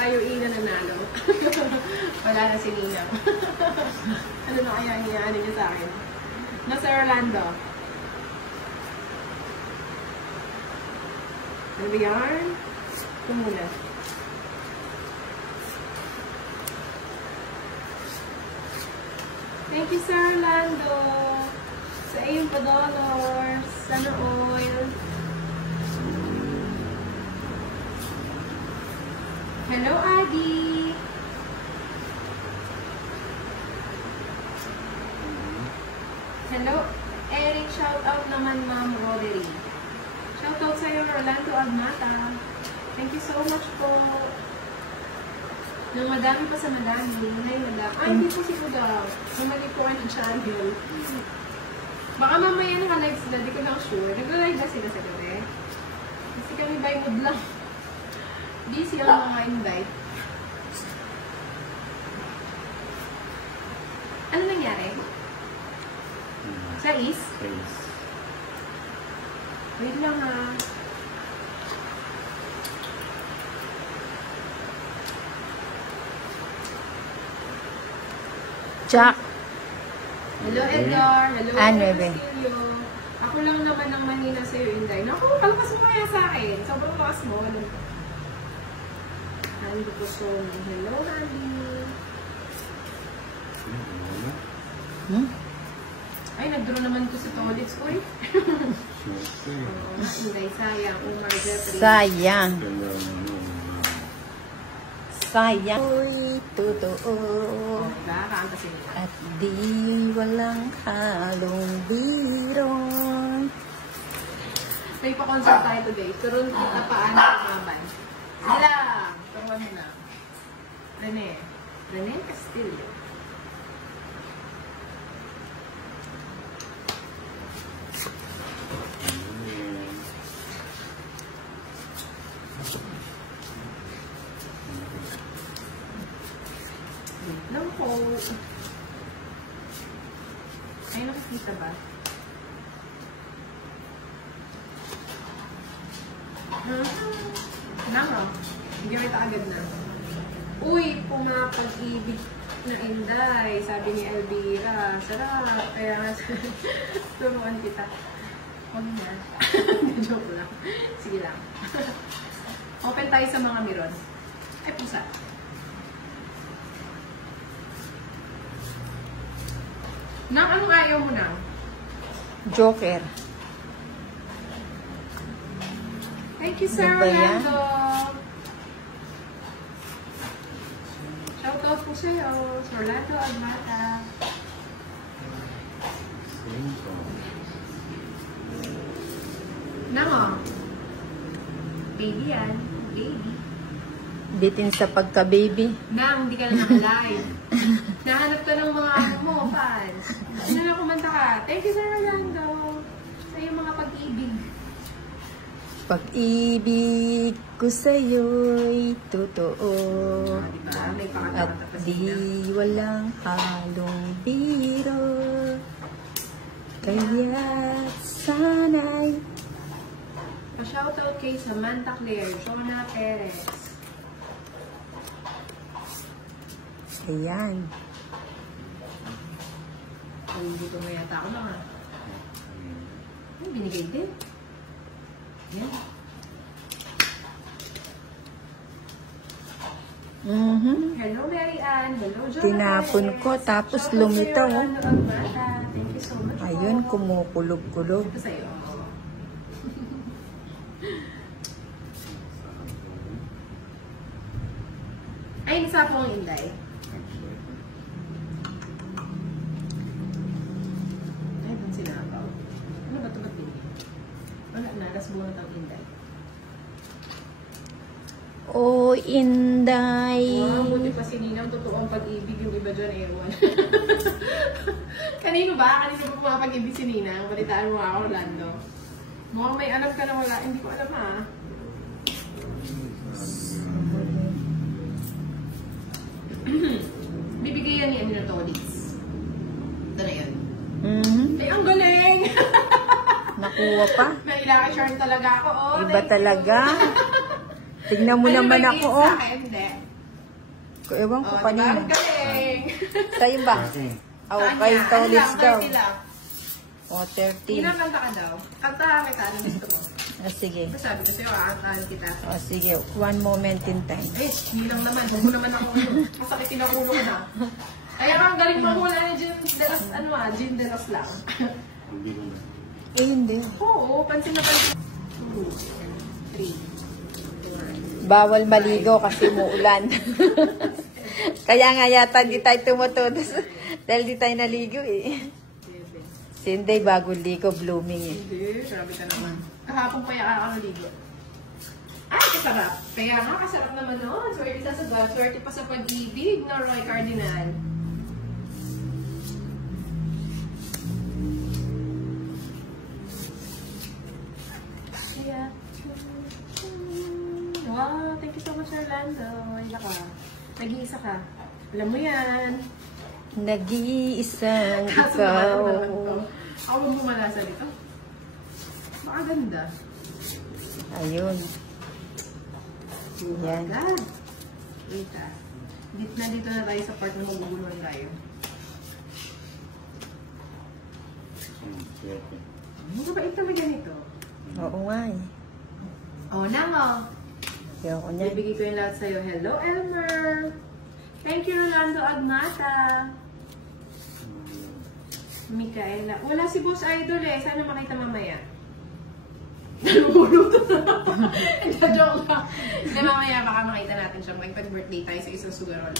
tayo nananalo. Wala na si Ninang. Ano na kaya niya sa akin? Na Sir Orlando. Ano ba yan? Ito muna. Thank you, Sir Orlando. Sa iyong $. Sana oil. Hello, Adi. Hello, Eric. Shout out naman, Ma'am Roderick. Shout out sa iyo, Orlando Agmata. Thank you so much po. Nang madami pa sa madami. Ay, hindi po si Kudaw. Mamali po kayo ng channel. Baka mamaya naka-live sila. Di ko lang sure. Nag-live ba sila sa gabi? Kasi kami by mood lang. Busy ang mga invite. Ano nangyari? Sa is? Wait lang ha. Jack. Hello, Edgar. Hello, Castillo. Ako lang naman ang manina sa'yo, Inday. Naku, palakas mo kaya sa akin. Sobrang lakas mo. Andy po so. Hello, Andy. Ay, nag-draw naman ko sa toilets ko eh. Inday, sayang. Umar Jeffrey. Sayang. Sayang. Uy, totoo. Diba? Kaanta sila. At di walang halong biro. May pa-concert tayo today. Turun kita paano kumaban. Sila! Turuan mo na. Rene. Rene Castillo. Wait lang po. Ay, nakikita ba? Nako. Hindi rin agad na. Uy, pumapag-ibig na Inday. Sabi ni Elvira. Sarap. Kaya turuan kita. Huwag na. Joke lang. Sige lang. Open tayo sa mga miron. Ay, pusa. Nang, anong ayaw mo na? Joker. Thank you, Sir Ano ba yan? Orlando. Shout out po sa'yo, Sir Orlando Agmata. Nako. Baby yan. Baby. Bitin sa pagka-baby. Nang, hindi ka na naka-live. Nahanap ka ng mga mo, fans. Ano na kumanta ka? Thank you, Sir Orlando. Sa iyong mga pag-ibig. Pag-ibig ko sa'yo'y totoo. Diba? May At pakakanta pa di sila. walang halong biro. Kaya't sana'y Pa-shoutout kay Samantha Claire, Jonah Perez. ayan. Ay, hindi ko may yata ako lang ha. Ay, binigay din. Yan. Hello, Mary Ann. Hello, Jonah Tinapon Perez. ko, tapos Shoutout lumitaw, sa'yo, oh. Orlando Agmata. Thank you so much. Ayun, po. kumukulog-kulog. Ito sa'yo. Ay, isa po ang Inday. Ay, doon sinabaw. Ano ba ito ba't din? Wala na, nasbunot ang Inday. Oh, Inday. Wow, buti pa si Ninang, totoo ang pag-ibig, yung iba dyan, ewan. Kanino ba? Kanino ba pumapag-ibig si Ninang? Balitaan mo ako, Orlando. Mukhang may alam ka na wala. Hindi ko alam ha. Bibigay yan ni Aminatolix. Ito na yun. Ay, ang galing! Nakuha pa. May lucky charm talaga ako. Oh, Iba thank you. talaga. Tignan mo Ano naman ba ako, yung oh. sa akin? Hindi. Ewan ko Oh, kanina. diba? Ang galing. Sa'yo ba? Oh, kayo Ano taulis lang, daw. 30 lang. Oh, 13. Hinamang ka daw. Kantahan kita. Anong gusto mo? Sige. Sabi ko sa'yo, aantahan kita. Oh, sige. One moment in time. Eh, hindi lang naman. Huwag mo naman ako. Masakitin ang ulo ko na. Kaya ang galing mo muna na Jim Delas, Jim Delas lang. Eh, hindi. Oo, pansin na pansin. 2, 3, 4. Bawal maligo kasi umuulan. Kaya nga yata di tayo tumututos. Dahil di tayo naligo eh. 7. Si Inday bagong ligo, blooming eh. Hindi, grabe ka naman. Kahapon pa yung ligo. Ay, kasarap. Kaya nga, kasarap naman noon. Swerte sa sagot. Swerte pa sa pag-ibig, no, Roy Cardinal? Yeah. Wow, thank you so much, Orlando. Ay, ka. Nag-iisa ka. Alam mo yan. Nag-iisang Kaso naman ikaw. naman to. Ako mo bumalasa dito. Baka ganda. Ayun. Yan. God. Wait Dito na tayo sa part na maguguluhan tayo. Mabait naman ganito. Oo nga eh. Oh, nango. Ayoko niya. Bibigay ko yung lahat sa'yo. Hello, Elmer. Thank you, Rolando Agmata. Micaela. Wala si Boss Idol eh. Sana makita mamaya. Nalululot na. Joke lang. Hindi, mamaya baka makita natin siya. Mag-birthday tayo sa isang sugarol.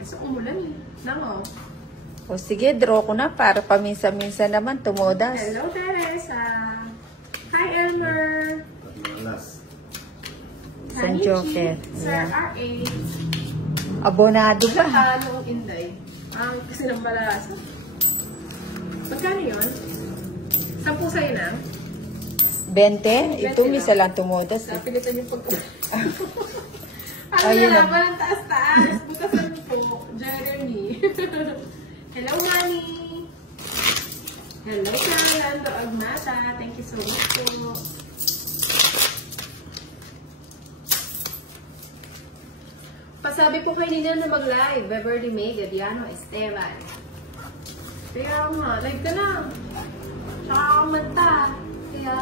Kasi umulan eh. Nango. O sige, draw ko na para paminsan-minsan naman tumodas. Hello, Teresa. Hi, Elmer. Isang joker. Sir Yan. R.A. Abonado ba? Anong Inday? Ang kasi ng balasa. Magkano yun? 10 sa'yo na? 20? Ito, misa lang tumodas eh. Napilitan yung pagka... Ano Ayun na na. naman ang taas-taas? Butasan po. Jeremy. Hello, Manny. Hello, Rolando Agmata. Thank you so much po. Pasabi po kay Nina na mag-live. Beverly May, Gadiano, Esteban. Kaya nga, live ka na. Tsaka kumanta. Kaya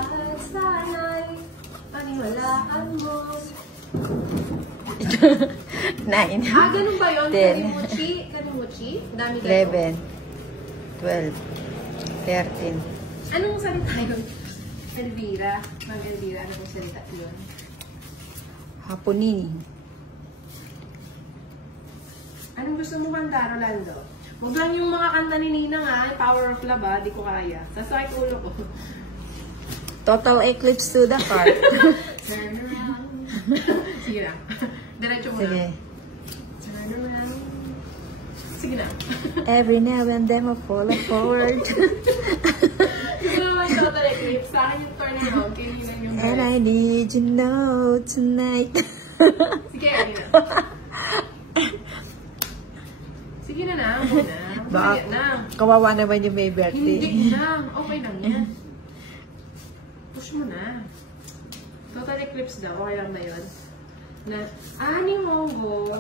sana'y paniwalaan mo. 9. Ganun ba yun? 10. Kanimuchi? Kanimuchi? Dami ka. 11. 12. 13. Anong salita yun? Elvira. Mang Elvira, anong salita yun? Haponin. Anong gusto mo kanta, Rolando? Huwag lang yung mga kanta ni Nina nga, Power of Love di ko kaya. Sasakit ulo ko. Total eclipse to the heart. Turn around. Sige na. Diretso mo Sige. na. Turn around. Sige na. Every now and then I fall apart. Sige naman total eclipse. Sa akin yung turn around. Kay Nina yung And I need you to know tonight. Sige, Nina. Sige na na. Muna. Baka Sige na. kawawa naman yung may birthday. Hindi na. Okay lang yan. Push mo na. Total eclipse daw. Okay lang na yun. Na, ni Mongo.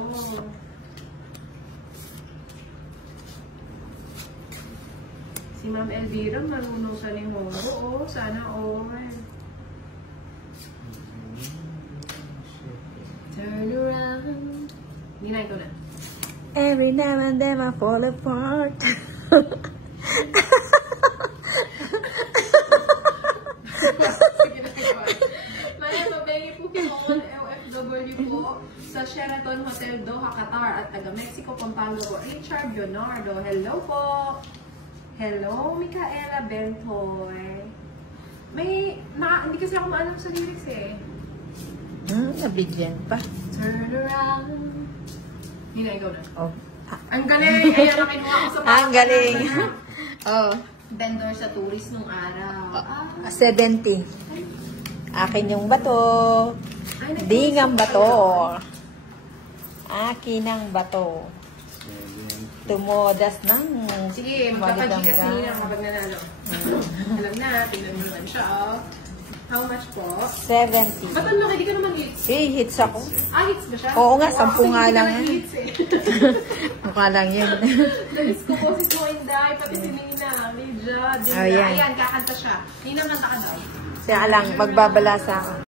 Si Ma'am Elvira marunong sa ni Mongo. Oo, sana all. Turn around. Hindi na ito na. Every now and then I fall apart. Sige na ito. Maya Tobegi Pokemon, LFW po, sa Sheraton Hotel Doha, Qatar, at taga-Mexico, Pampanga po, Richard Leonardo. Hello po. Hello, Micaela Bentoy. Hindi kasi ako maalam sa lyrics eh. Nabigyan pa. Turn around. Hindi na, ikaw na. Oh. Ang galing! Ayan ang kinuha ko sa Ang galing. Oh. vendor sa tourist nung araw. 70. Akin yung bato. Ay, Dingang bato. Akin ang bato. Tumodas ng Sige, magpapagikas nila kapag nanalo. Alam na, tingnan mo naman siya, oh. How much po? 70. Ba't ang laki? Di ka naman hits. Hits ako. Ah, hits ba siya? Oo nga, 10 nga Kasi lang. hindi ka hits eh. Mukha lang yun. Dalis ko po si Koinday, pati si Nina, Lydia, Dina. Oh, yan. Ayan, kakanta siya. Nina, kanta ka daw. Siya lang, magbabalasa ako.